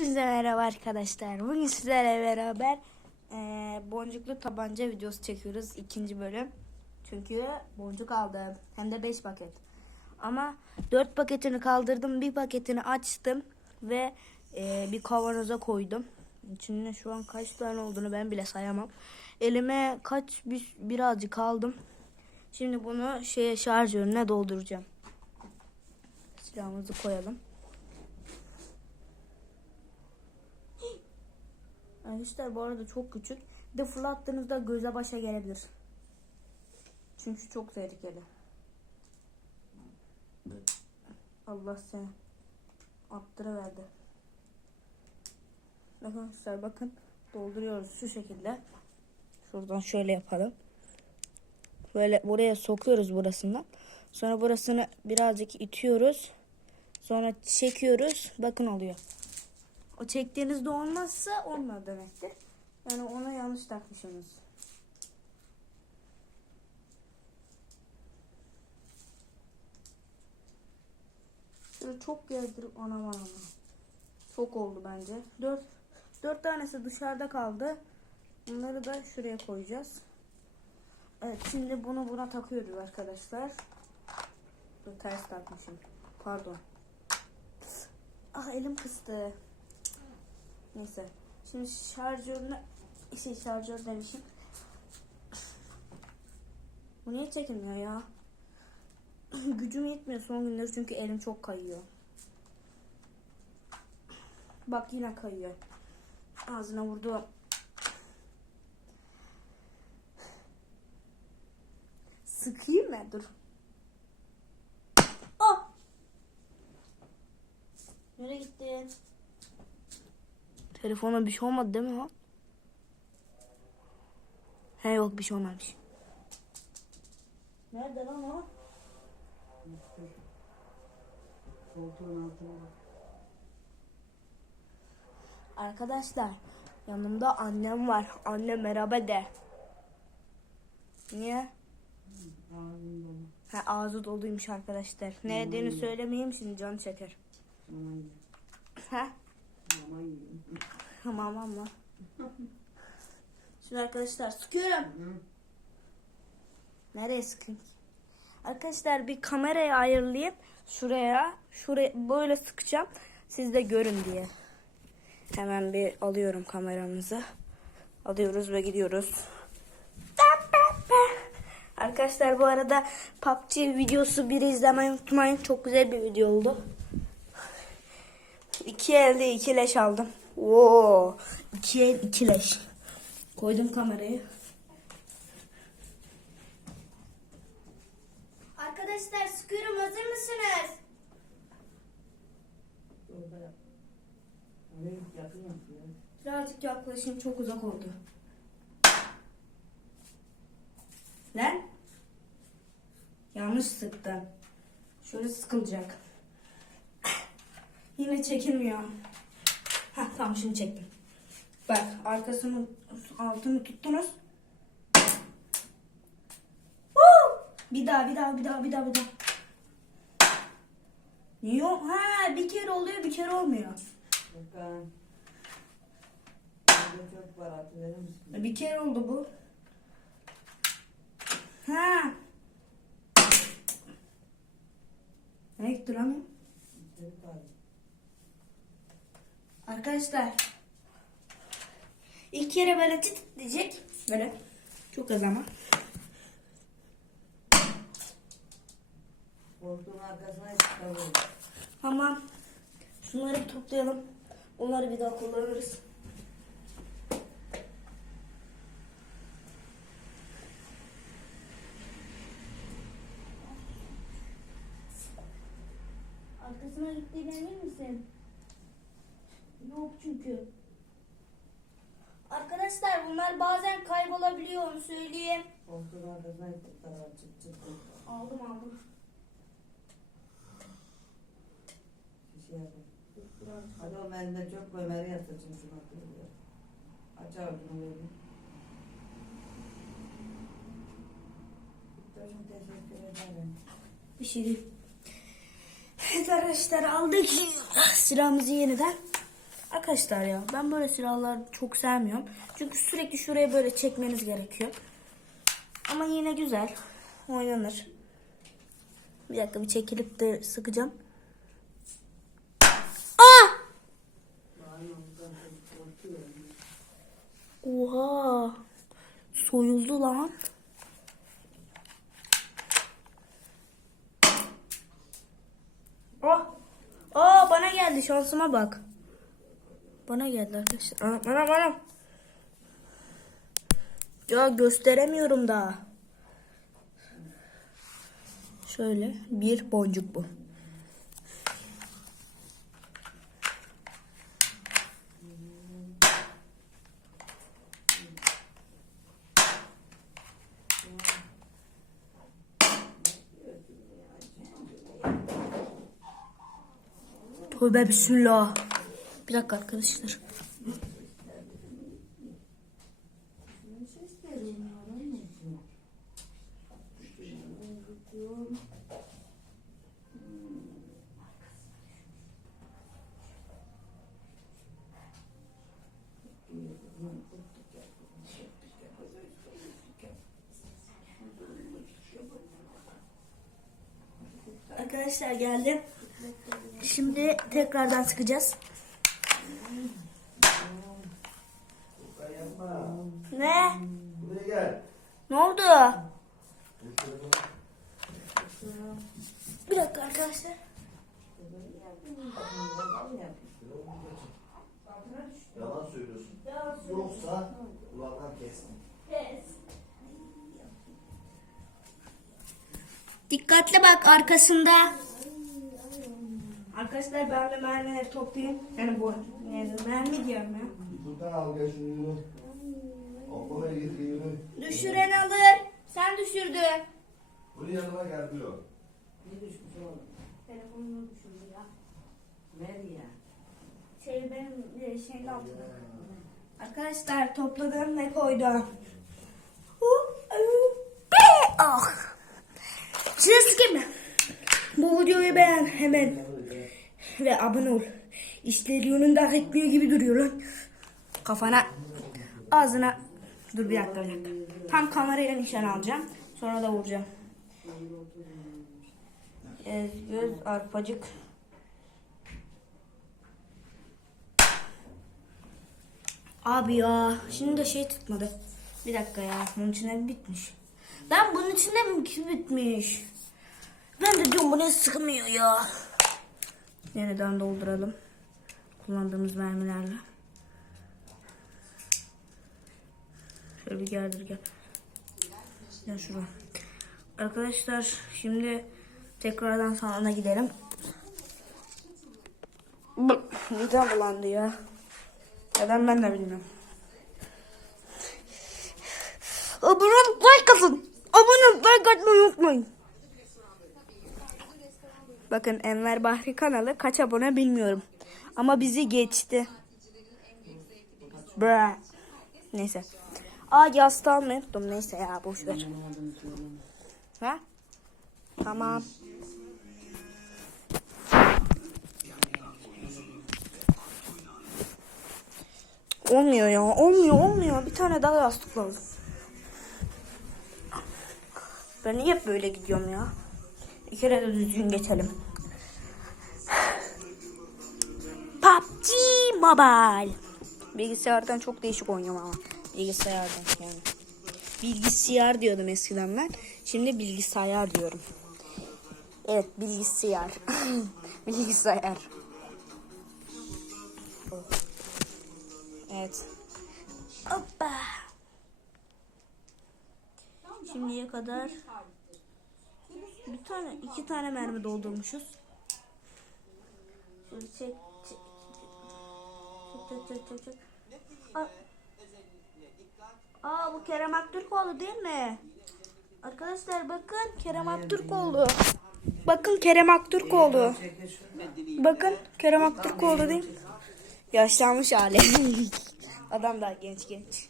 Hepinize merhaba arkadaşlar. Bugün sizlerle beraber eee, boncuklu tabanca videosu çekiyoruz. ikinci bölüm. Çünkü boncuk aldım. Hem de 5 paket. Ama 4 paketini kaldırdım. Bir paketini açtım. Ve eee, bir kavanoza koydum. İçinde şu an kaç tane olduğunu ben bile sayamam. Elime kaç bir, birazcık aldım. Şimdi bunu şeye şarjörüne dolduracağım. Silahımızı koyalım. Arkadaşlar bu arada çok küçük. Bir de fırlattığınızda göze başa gelebilir. Çünkü çok tehlikeli. Allah seni attırıverdi. Arkadaşlar bakın dolduruyoruz şu şekilde. Şuradan şöyle yapalım. Böyle buraya sokuyoruz burasından. Sonra burasını birazcık itiyoruz. Sonra çekiyoruz. Bakın oluyor. O çektiğinizde olmazsa olmadı demektir. Yani ona yanlış takmışsınız. Şöyle çok gezdirip anam anam. Çok oldu bence. Dört, dört tanesi dışarıda kaldı. Bunları da şuraya koyacağız. Evet şimdi bunu buna takıyoruz arkadaşlar. Dur ters takmışım. Pardon. Ah elim kıstı. Neyse. Şimdi şarjörüne şey şarjör demişim. Bu niye çekilmiyor ya? Gücüm yetmiyor son günleri çünkü elim çok kayıyor. Bak yine kayıyor. Ağzına vurdu. Sıkayım mı? Dur. Oh! Nereye gittin? Telefona bir şey olmadı değil mi lan? He yok bir şey olmamış. Nerede lan o? Koltuğun altına bak. Arkadaşlar yanımda annem var. Anne merhaba de. Niye? Dolu. Ha, ağzı doluymuş arkadaşlar. Ne dediğini söylemeyeyim şimdi can çeker. Ha? Yiyin. Tamam ama. Şimdi arkadaşlar sıkıyorum. Nereye sıkayım? ki? Arkadaşlar bir kamerayı ayarlayıp şuraya, şuraya böyle sıkacağım. Siz de görün diye. Hemen bir alıyorum kameramızı. Alıyoruz ve gidiyoruz. Arkadaşlar bu arada PUBG videosu biri izlemeyi unutmayın. Çok güzel bir video oldu. İki elde iki leş aldım. Oo, iki el iki leş. Koydum kamerayı. Arkadaşlar sıkıyorum hazır mısınız? Birazcık yaklaşayım çok uzak oldu. Lan? Yanlış sıktım. Şöyle sıkılacak. Yine çekilmiyor. Heh, tamam şimdi çektim. Bak arkasını altını tuttunuz. Woo! Bir daha bir daha bir daha bir daha bir daha. Niye? Ha bir kere oluyor bir kere olmuyor. Misin? Bir kere oldu bu. Ha. Ne gitti lan? Arkadaşlar. İlk kere böyle tıt diyecek. Böyle. Çok az ama. Koltuğun arkasına çıkalım. Tamam. Şunları bir toplayalım. Onları bir daha kullanırız. Arkasına gittiğine emin misin? Yok çünkü. Arkadaşlar bunlar bazen kaybolabiliyor onu söyleyeyim. Aldım aldım. Hadi o elinde çok Ömer'i yatacağım şuna. Aç ağzını böyle. Çok teşekkür ederim. Bir şey değil. Evet arkadaşlar aldık silahımızı yeniden. Arkadaşlar ya ben böyle silahları çok sevmiyorum. Çünkü sürekli şuraya böyle çekmeniz gerekiyor. Ama yine güzel. Oynanır. Bir dakika bir çekilip de sıkacağım. Aa! Oha! Soyuldu lan. Oh! Aa bana geldi şansıma bak. Bana geldi arkadaşlar. Anam anam. Ya gösteremiyorum daha. Şöyle bir boncuk bu. Tövbe bismillah. Bir dakika arkadaşlar. Arkadaşlar geldim. Şimdi tekrardan sıkacağız. Ne? Buraya gel. Ne oldu? Bir dakika arkadaşlar. Yalan söylüyorsun. Yoksa kulağından kestim. Dikkatli bak arkasında. Arkadaşlar ben de mermileri toplayayım. Yani bu yani mermi diyorum ya. Buradan al gel şunu. Okula git. Düşüren alır. Sen düşürdün. Buraya yanıma gel diyor. Ne düşmüş oğlum? Telefonumu düşürdü ya. Meryem. Şey benim e, şeyin altında. Arkadaşlar topladım ve koydum. Be! Ah! Size sıkayım mı? Bu videoyu beğen hemen. Ve abone ol. İşleri yönünden ekmeği gibi duruyor lan. Kafana, ağzına. Dur bir dakika bir dakika. Tam kamerayla nişan alacağım. Sonra da vuracağım. Ez, göz, arpacık. Abi ya şimdi de şey tutmadı. Bir dakika ya bunun içinde mi bitmiş? Lan bunun içinde mi bitmiş? Ben de diyorum bu ne sıkmıyor ya. Yeniden dolduralım. Kullandığımız mermilerle. Şöyle bir geldir gel. Gel şuraya. Arkadaşlar şimdi tekrardan salona gidelim. Midem bulandı ya. Neden ben de bilmiyorum. Abone like atın. Abone like atmayı unutmayın. Bakın Enver Bahri kanalı kaç abone bilmiyorum. Ama bizi geçti. Bra. Neyse. Aa yastığı almayı unuttum. Neyse ya boş ver. Ha? Tamam. Olmuyor ya. Olmuyor olmuyor. Bir tane daha yastık lazım. Ben niye böyle gidiyorum ya? Bir kere de düzgün geçelim. PUBG Mobile. Bilgisayardan çok değişik oynuyorum ama. Bilgisayardan yani. Bilgisayar diyordum eskiden ben. Şimdi bilgisayar diyorum. Evet bilgisayar. bilgisayar. Evet. Hoppa. Şimdiye kadar bir tane, iki tane mermi doldurmuşuz. Şöyle çek, çek, çek, çek, çek, çek. Aa, Aa bu Kerem Aktürkoğlu değil mi? Arkadaşlar bakın Kerem Aktürkoğlu. Bakın Kerem Aktürkoğlu. Bakın Kerem Aktürkoğlu değil mi? Yaşlanmış hali. Adam daha genç genç.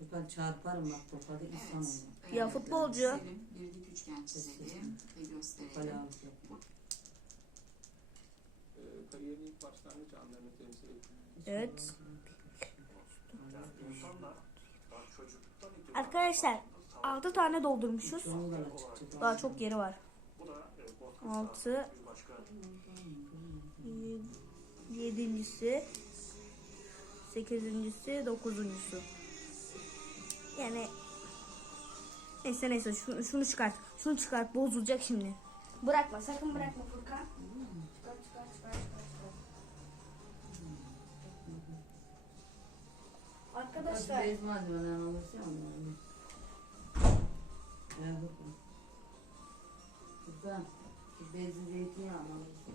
Buradan çarparım bak tokadı insan olmaz. Ya futbolcu. Bir dik üçgen çizelim ve gösterelim. Bayağı alacak. kariyerin ilk başlangıç anlarını temsil ediyor. Evet. Arkadaşlar 6 tane doldurmuşuz. Daha çok yeri var. bu da e, korkunç 6 bir başka yedincisi sekizincisi dokuzuncusu yani neyse neyse şunu, şunu çıkart şunu çıkart bozulacak şimdi bırakma sakın bırakma Furkan çıkart çıkart, çıkart. Arkadaşlar Bez malzemeden alırsa onları. Ya bakın. Güzel. Bezi zeytinyağı alırsın.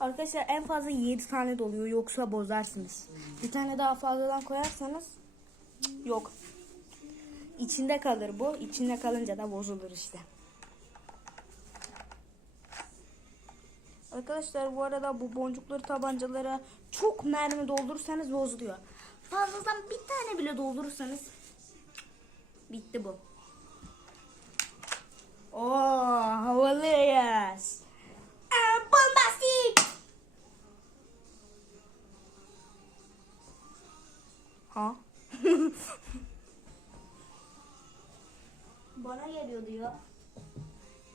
arkadaşlar en fazla 7 tane doluyor yoksa bozarsınız bir tane daha fazladan koyarsanız yok içinde kalır bu içinde kalınca da bozulur işte Arkadaşlar bu arada bu boncukları tabancalara çok mermi doldurursanız bozuluyor. Fazladan bir tane bile doldurursanız bitti bu. Oo havalıyız. Aa, Bombastik. Ha? Bana geliyor diyor.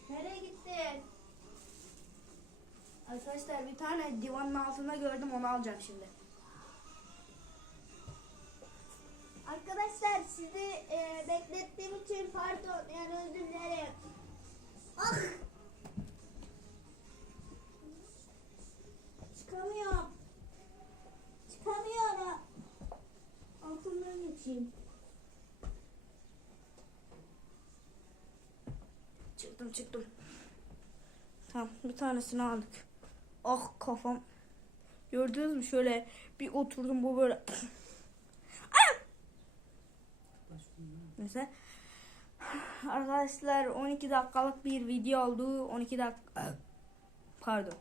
Nereye gittin? Arkadaşlar bir tane divanın altında gördüm onu alacağım şimdi. Sizi e, beklettiğim için pardon yani özür dilerim. Ah! Çıkamıyorum. Çıkamıyorum. Altından geçeyim. Çıktım çıktım. Tamam bir tanesini aldık. Ah kafam. Gördünüz mü şöyle bir oturdum bu böyle. Ah! Neyse. Arkadaşlar 12 dakikalık bir video oldu. 12 dakika. Pardon.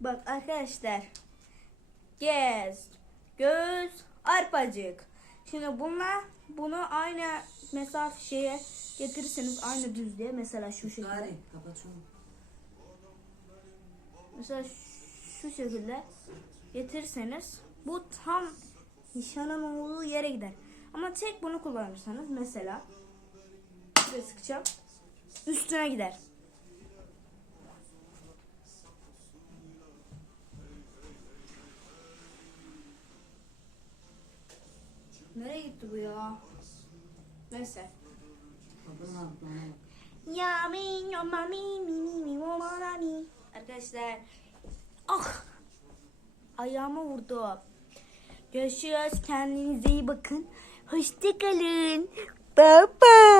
Bak arkadaşlar. Gez. Göz. Arpacık. Şimdi bununla bunu aynı mesafe şeye getirirseniz aynı düzlüğe mesela şu şekilde. Gari kapat şunu. Mesela şu şekilde getirirseniz bu tam nişanın olduğu yere gider. Ama tek bunu kullanırsanız mesela şuraya sıkacağım üstüne gider. Nereye gitti bu ya? Neyse. Ya mi mami mi mi mi mo ma mi. Arkadaşlar ah ayağıma vurdu. Görüşürüz. Kendinize iyi bakın. Hoşçakalın. Bye bye.